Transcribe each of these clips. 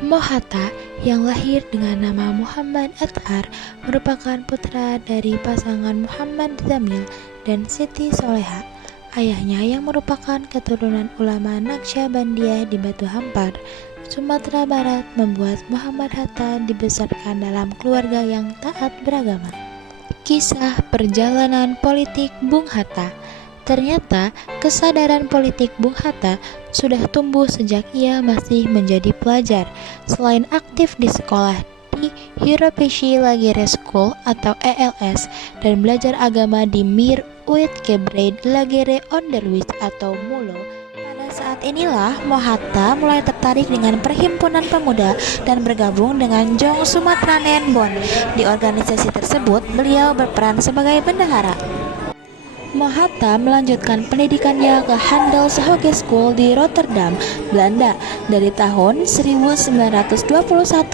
Mohatta yang lahir dengan nama Muhammad Athar merupakan putra dari pasangan Muhammad Zamil dan Siti Soleha. Ayahnya yang merupakan keturunan ulama Naqsyabandiyah di Batu Hampar, Sumatera Barat, membuat Muhammad Hatta dibesarkan dalam keluarga yang taat beragama. Kisah perjalanan politik Bung Hatta. Ternyata kesadaran politik Bung Hatta sudah tumbuh sejak ia masih menjadi pelajar. Selain aktif di sekolah di Europese Lagere School atau ELS dan belajar agama di Mir Uitgebreid Lagere Onderwijs atau MULO, pada saat inilah Mohatta mulai tertarik dengan perhimpunan pemuda dan bergabung dengan Jong Sumatranen Bond. Di organisasi tersebut, beliau berperan sebagai bendahara. Mohatta melanjutkan pendidikannya ke Handelshogeschool di Rotterdam, Belanda dari tahun 1921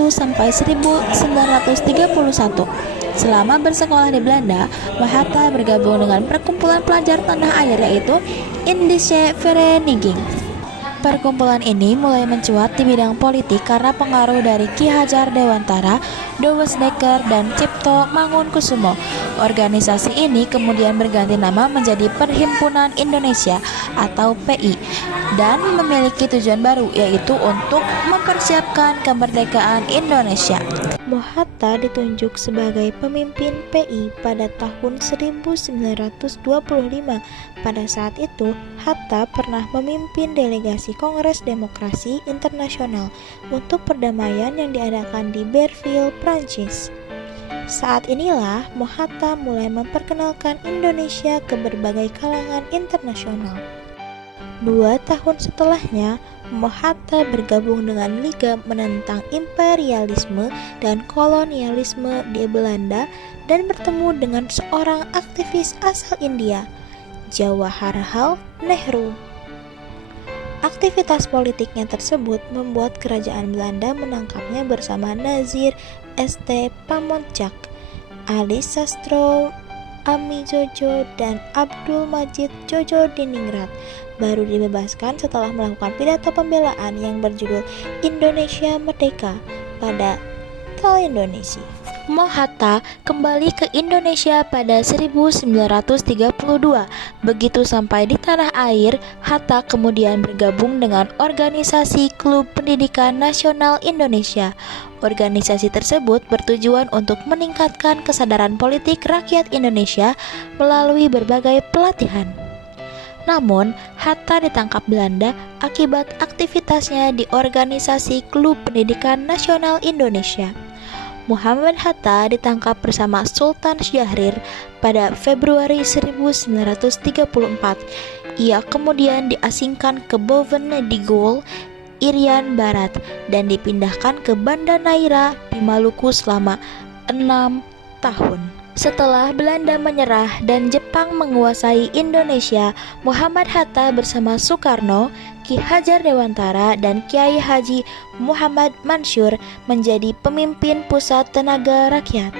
sampai 1931. Selama bersekolah di Belanda, Mohatta bergabung dengan perkumpulan pelajar tanah air yaitu Indische Vereniging. Perkumpulan ini mulai mencuat di bidang politik karena pengaruh dari Ki Hajar Dewantara, Douwes Dekker, dan Cipto Mangunkusumo. Organisasi ini kemudian berganti nama menjadi Perhimpunan Indonesia atau PI dan memiliki tujuan baru, yaitu untuk mempersiapkan kemerdekaan Indonesia. Mohatta ditunjuk sebagai pemimpin PI pada tahun 1925. Pada saat itu, Hatta pernah memimpin delegasi Kongres Demokrasi Internasional untuk perdamaian yang diadakan di Berlin, Prancis. Saat inilah Mohatta mulai memperkenalkan Indonesia ke berbagai kalangan internasional. 2 tahun setelahnya, Mohatta bergabung dengan Liga menentang imperialisme dan kolonialisme di Belanda dan bertemu dengan seorang aktivis asal India, Jawaharlal Nehru. Aktivitas politiknya tersebut membuat kerajaan Belanda menangkapnya bersama Nazir St. Pamontjak, Ali Sastro Amijojo, dan Abdul Majid Jojo Diningrat. Baru dibebaskan setelah melakukan pidato pembelaan yang berjudul Indonesia Merdeka pada Indonesia. Mohatta kembali ke Indonesia pada 1932. Begitu sampai di tanah air, Hatta kemudian bergabung dengan organisasi Klub Pendidikan Nasional Indonesia. Organisasi tersebut bertujuan untuk meningkatkan kesadaran politik rakyat Indonesia melalui berbagai pelatihan. Namun, Hatta ditangkap Belanda akibat aktivitasnya di organisasi Klub Pendidikan Nasional Indonesia. Muhammad Hatta ditangkap bersama Sultan Syahrir pada Februari 1934. Ia kemudian diasingkan ke Boven-Digul, Irian Barat, dan dipindahkan ke Banda Neira di Maluku selama 6 tahun. Setelah Belanda menyerah dan Jepang menguasai Indonesia, Muhammad Hatta bersama Soekarno, Ki Hajar Dewantara, dan Kiai Haji Muhammad Mansur menjadi pemimpin Pusat Tenaga Rakyat.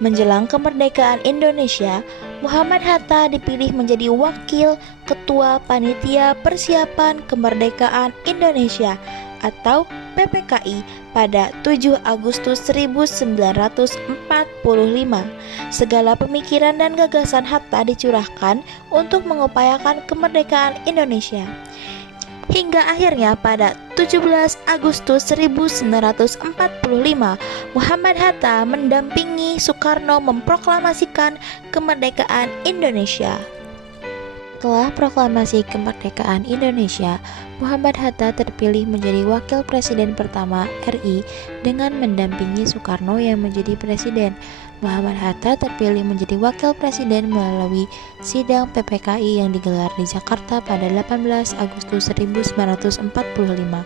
Menjelang kemerdekaan Indonesia, Muhammad Hatta dipilih menjadi Wakil Ketua Panitia Persiapan Kemerdekaan Indonesia atau PPKI pada 7 Agustus 1945. Segala pemikiran dan gagasan Hatta dicurahkan untuk mengupayakan kemerdekaan Indonesia. Hingga akhirnya pada 17 Agustus 1945, Muhammad Hatta mendampingi Soekarno memproklamasikan kemerdekaan Indonesia. Setelah proklamasi kemerdekaan Indonesia, Muhammad Hatta terpilih menjadi Wakil Presiden pertama RI dengan mendampingi Soekarno yang menjadi Presiden. Muhammad Hatta terpilih menjadi Wakil Presiden melalui sidang PPKI yang digelar di Jakarta pada 18 Agustus 1945.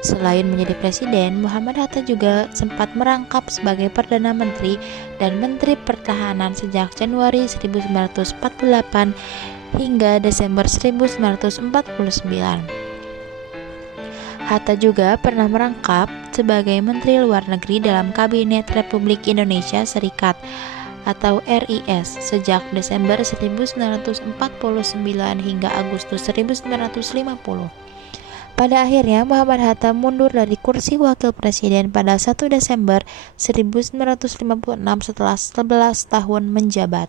Selain menjadi Presiden, Muhammad Hatta juga sempat merangkap sebagai Perdana Menteri dan Menteri Pertahanan sejak Januari 1948 hingga Desember 1949. Hatta juga pernah merangkap sebagai Menteri Luar Negeri dalam Kabinet Republik Indonesia Serikat atau RIS sejak Desember 1949 hingga Agustus 1950. Pada akhirnya Muhammad Hatta mundur dari kursi wakil presiden pada 1 Desember 1956 setelah 11 tahun menjabat.